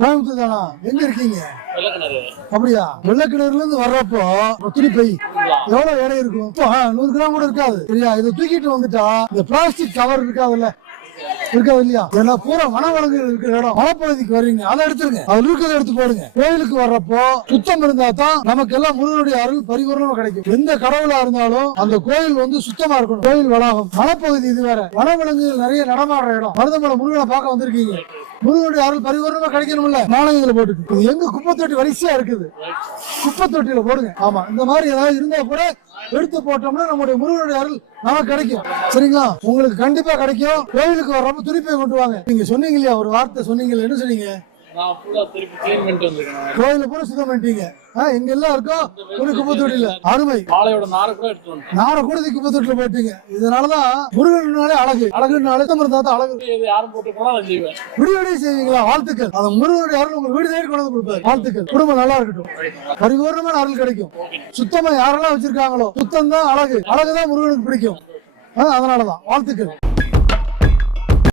கோயம்புத்தூர் தானா? எங்க இருக்கீங்க? அப்படியா? வெள்ளக்கிணறுல இருந்து வர்றப்போ துணிப்பை எவ்வளவு எடை இருக்கும்? 100 கிராம் கூட இருக்காது. சரியா? இதை தூக்கிட்டு வந்துட்டா இந்த பிளாஸ்டிக் கவர் இருக்காதுல்ல, இருக்காது இல்லையா? ஏன்னா பூரா வனவளங்கள் இருக்கிற இடம், மலைப்பகுதிக்கு வர்றீங்க, அதை எடுத்துருங்க. அதுல இருக்கிறத எடுத்து போடுங்க. கோயிலுக்கு வர்றப்போ சுத்தம் இருந்தா தான் நமக்கு எல்லாம் முருகனுடைய அருள் பரிபூர்ணமா கிடைக்கும். எந்த கடவுளா இருந்தாலும் அந்த கோயில் வந்து சுத்தமா இருக்கணும். கோயில் வளாகம், மலைப்பகுதி இது வேற, வனவிலங்குகள் நிறைய நடமாடுற இடம். மருதமலை முருகனை பார்க்க வந்திருக்கீங்க, முருகனுடைய அருள் பரிபூர்ணமா கிடைக்கணும்ல. நாளை இதுல போட்டுக்கு எங்க குப்பை தொட்டி வரிசையா இருக்குது, குப்பை தொட்டியில போடுங்க. ஆமா, இந்த மாதிரி ஏதாவது இருந்தா கூட எடுத்து போட்டோம்னா நம்முடைய முருகனுடைய அருள் நமக்கு கிடைக்கும். சரிங்களா? உங்களுக்கு கண்டிப்பா கிடைக்கும். கோயிலுக்கு வர்றப்ப துணிப்பை கொண்டு வாங்க. நீங்க சொன்னீங்க இல்லையா, ஒரு வார்த்தை சொன்னீங்க, என்ன சொன்னீங்க? கோயில பூரா சுத்தம் பண்ணிட்டீங்க. எங்க எல்லாம் இருக்கோம் ஒரு குப்பை தொட்டியில. அருமை. நாரை கூட குப்பை தொட்டில போட்டீங்க. இதனாலதான் முருகனாலே அழகு, அழகுனாலே இருந்தா தான் அழகு. விடியோடய செய்வீங்களா? வாழ்த்துக்கள். அந்த முருகனுடைய அருள் உங்க வீடு தேடி கொண்டு வந்து கொடுப்பாரு. வாழ்த்துக்கள். குடும்பம் நல்லா இருக்கட்டும், பரிபூர்ணமான அருள் கிடைக்கும். சுத்தமா யாரெல்லாம் வச்சிருக்காங்களோ சுத்தம் தான் அழகு, அழகுதான் முருகனுக்கு பிடிக்கும். அதனாலதான் வாழ்த்துக்கள்.